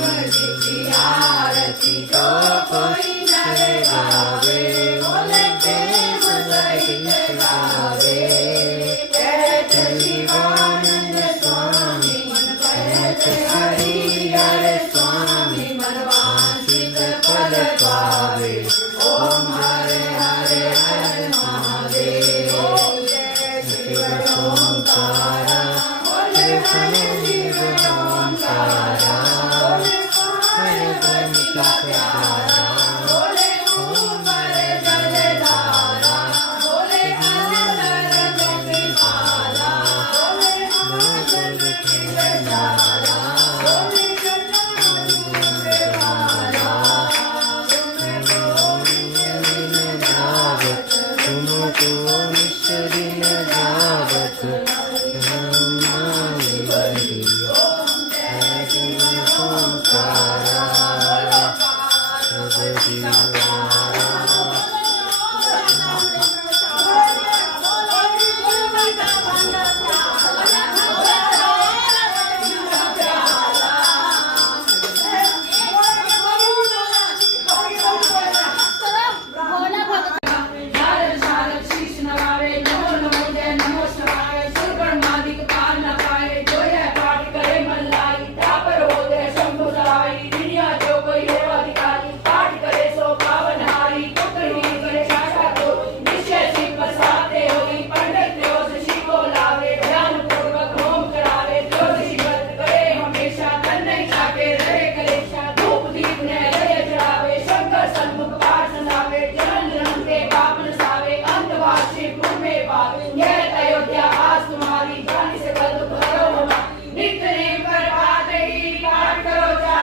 भगवतीची आरती जो कोई नर गावे बोले प्रेम सहित गावे कहत शिवानंद स्वामी कहत हरिहर स्वामी मनवांछित फल पावे ओम हरे हरे हर महादेव शिव ओंकारा बोले हरे शिव ओंकारा हरे ब्रह्म का